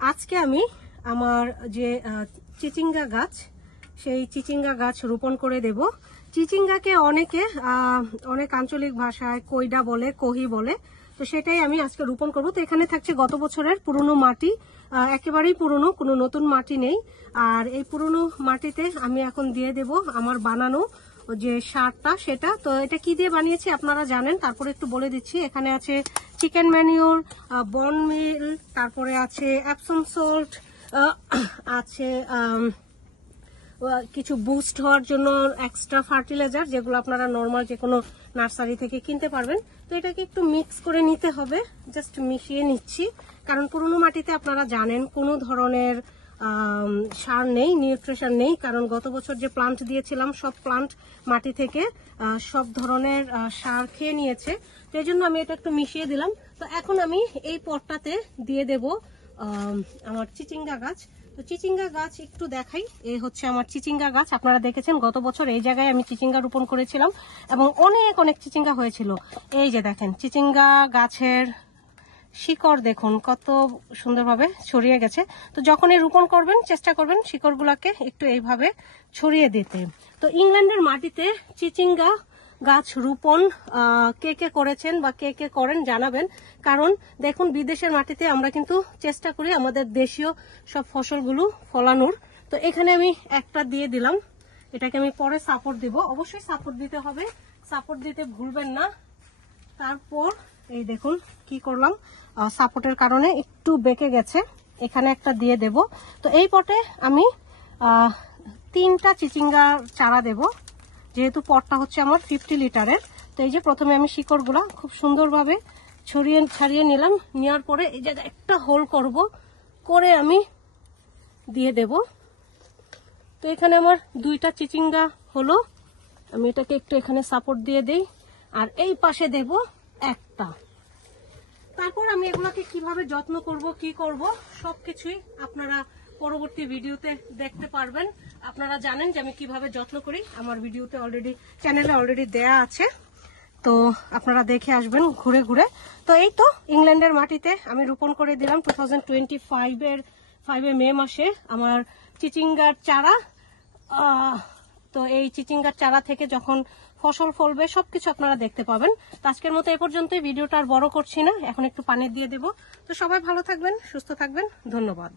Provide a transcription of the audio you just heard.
আজকে আমি আমার যে চিচিঙ্গা গাছ, সেই চিচিঙ্গা গাছ রোপণ করে দেব। চিচিঙ্গাকে অনেকে অনেক আঞ্চলিক ভাষায় কইডা বলে, কহি বলে, তো সেটাই আমি আজকে রোপণ করব। তো এখানে থাকছে গত বছরের পুরনো মাটি, একেবারেই পুরনো, কোনো নতুন মাটি নেই। আর এই পুরনো মাটিতে আমি এখন দিয়ে দেব আমার বানানো যে সারটা, সেটা। তো এটা কি দিয়ে বানিয়েছি আপনারা জানেন, তারপরে একটু বলে দিচ্ছি। এখানে আছে চিকেন ম্যানিউর, বন মিল, তারপরে আছে অ্যাপসম সল্ট, আছে কিছু বুস্ট হওয়ার জন্য এক্সট্রা ফার্টিলাইজার, যেগুলো আপনারা নর্মাল যে কোনো নার্সারি থেকে কিনতে পারবেন। তো এটাকে একটু মিক্স করে নিতে হবে, জাস্ট মিশিয়ে নিচ্ছি। কারণ পুরনো মাটিতে আপনারা জানেন কোনো ধরনের সার নেই, নিউট্রিশন নেই। কারণ গত বছর যে প্লান্ট দিয়েছিলাম, সব প্লান্ট মাটি থেকে সব ধরনের সার খেয়ে নিয়েছে। তো এই জন্য আমি এটা একটু মিশিয়ে দিলাম। তো এখন আমি এই পটটাতে দিয়ে দেব আমার চিচিঙ্গা গাছ। তো চিচিঙ্গা গাছ একটু দেখাই, এই হচ্ছে আমার চিচিঙ্গা গাছ। আপনারা দেখেছেন গত বছর এই জায়গায় আমি চিচিঙ্গা রোপণ করেছিলাম এবং অনেক অনেক চিচিঙ্গা হয়েছিল। এই যে দেখেন চিচিঙ্গা গাছের শিকড় দেখুন কত সুন্দরভাবে ছড়িয়ে গেছে। তো যখনই রোপণ করবেন চেষ্টা করবেন শিকড়গুলোকে একটু এইভাবে ছড়িয়ে দিতে। তো ইংল্যান্ডের মাটিতে চিচিঙ্গা গাছ রোপণ কে কে করেছেন বা কে কে করেন জানাবেন। কারণ দেখুন বিদেশের মাটিতে আমরা কিন্তু চেষ্টা করি আমাদের দেশীয় সব ফসলগুলো ফলানোর। তো এখানে আমি একটা দিয়ে দিলাম, এটাকে আমি পরে সাপোর্ট দিব। অবশ্যই সাপোর্ট দিতে হবে, সাপোর্ট দিতে ভুলবেন না। তারপর এই দেখুন কি করলাম, সাপোর্টের কারণে একটু বেঁকে গেছে, এখানে একটা দিয়ে দেব। তো এই পটে আমি 3টা চিচিঙ্গা চারা দেব, যেহেতু পটটা হচ্ছে আমার 50 লিটারের। তো এই যে প্রথমে আমি শিকড়গুলা খুব সুন্দরভাবে ছাড়িয়ে নিলাম, নেওয়ার পরে এই জায়গায় একটা হোল করব, করে আমি দিয়ে দেব। তো এখানে আমার 2টা চিচিঙ্গা হলো, আমি এটাকে একটু এখানে সাপোর্ট দিয়ে দেই। আর এই পাশে দেব একটা। তারপর আমি এগুলোকে কিভাবে যত্ন করব, কি করব, সবকিছুই আপনারা পরবর্তী ভিডিওতে দেখতে পারবেন। আপনারা জানেন যে আমি কিভাবে যত্ন করি, আমার ভিডিওতে অলরেডি, চ্যানেলে অলরেডি দেয়া আছে, তো আপনারা দেখে আসবেন ঘুরে ঘুরে। তো এই তো ইংল্যান্ডের মাটিতে আমি রোপণ করে দিলাম 2025 মে মাসে আমার চিচিঙ্গার চারা। তো এই চিচিঙ্গার চারা থেকে যখন ফসল ফলবে সবকিছু আপনারা দেখতে পাবেন। তো আজকের মতো এ পর্যন্তই, ভিডিওটা আর বড় করছি না, এখন একটু পানি দিয়ে দেব। তো সবাই ভালো থাকবেন, সুস্থ থাকবেন, ধন্যবাদ।